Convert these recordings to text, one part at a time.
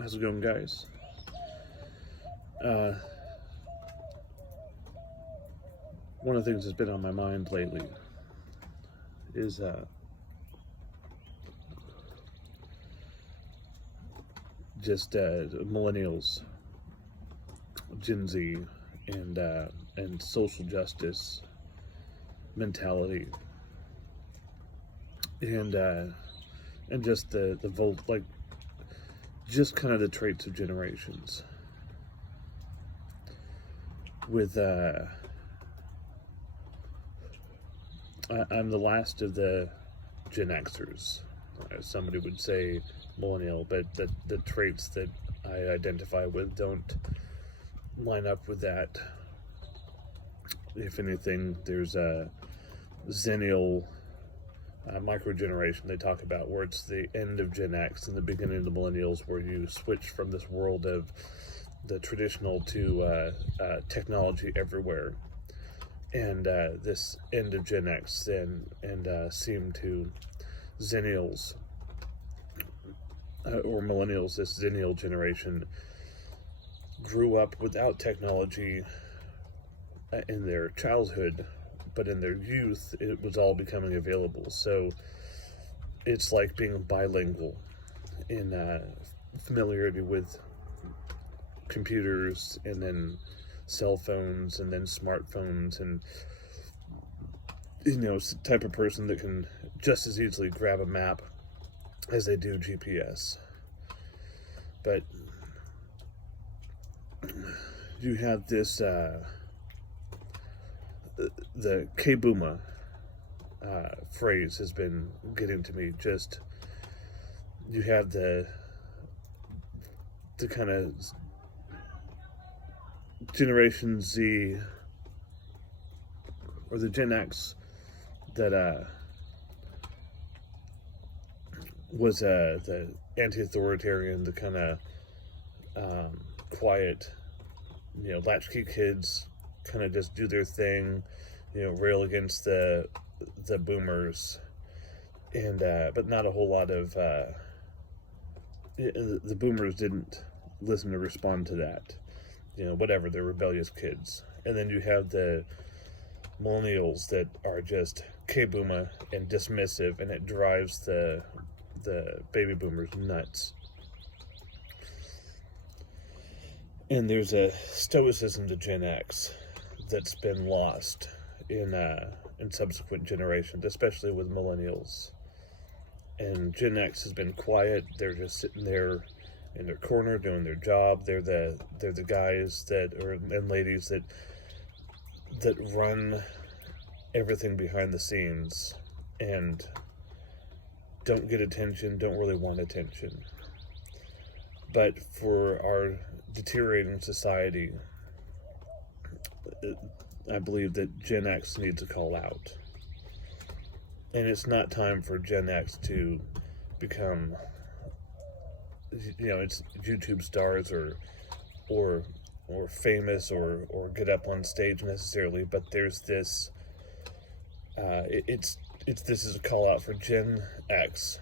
How's it going, guys? Uh, One of the things that's been on my mind lately is just millennials, Gen Z, and social justice mentality, and just the volt like just kind of the traits of generations. With I'm the last of the Gen Xers. Somebody would say millennial, but the traits that I identify with don't line up with that. If anything, there's a Xennial microgeneration they talk about, where it's the end of Gen X and the beginning of the millennials, where you switch from this world of the traditional to technology everywhere, and this end of Gen X and seem to Xennials or millennials. This Xennial generation grew up without technology in their childhood, but in their youth it was all becoming available. So it's like being bilingual in familiarity with computers, and then cell phones, and then smartphones, and type of person that can just as easily grab a map as they do GPS. But you have this the K-Booma phrase has been getting to me. Just, you have the kind of Generation Z or the Gen X that was the anti-authoritarian, the kind of quiet, latchkey kids, kind of just do their thing, rail against the boomers, and but not a whole lot of the boomers didn't listen or respond to that. Whatever, they're rebellious kids. And then you have the millennials that are just K-Booma and dismissive, and it drives the baby boomers nuts. And there's a stoicism to Gen X that's been lost in subsequent generations, especially with millennials. And Gen X has been quiet. They're just sitting there in their corner doing their job. They're the guys and ladies that run everything behind the scenes and don't get attention, don't really want attention. But for our deteriorating society, I believe that Gen X needs a call out. And it's not time for Gen X to become, it's YouTube stars or famous or get up on stage necessarily, but there's this this is a call out for Gen X,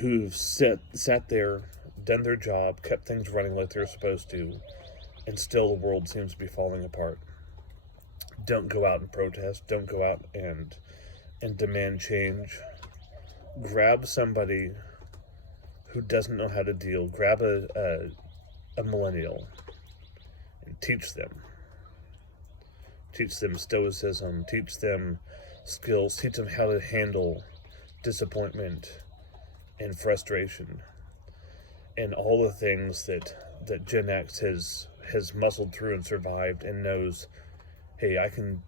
who've sat there, done their job, kept things running like they're supposed to, and still the world seems to be falling apart. Don't go out and protest. Don't go out and demand change. Grab somebody who doesn't know how to deal. Grab a millennial and teach them. Teach them stoicism. Teach them skills. Teach them how to handle disappointment and frustration and all the things that Gen X has muscled through and survived, and knows, hey, I can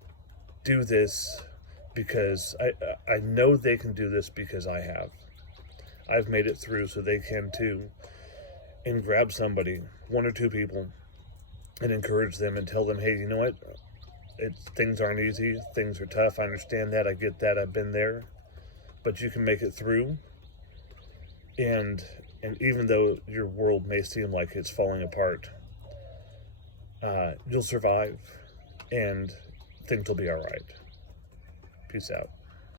do this because I know they can do this because I've made it through, so they can too. And grab somebody, one or two people, and encourage them and tell them, hey, you know what? Things aren't easy. Things are tough. I understand that. I get that. I've been there. But you can make it through. And even though your world may seem like it's falling apart, you'll survive, and things will be all right. Peace out.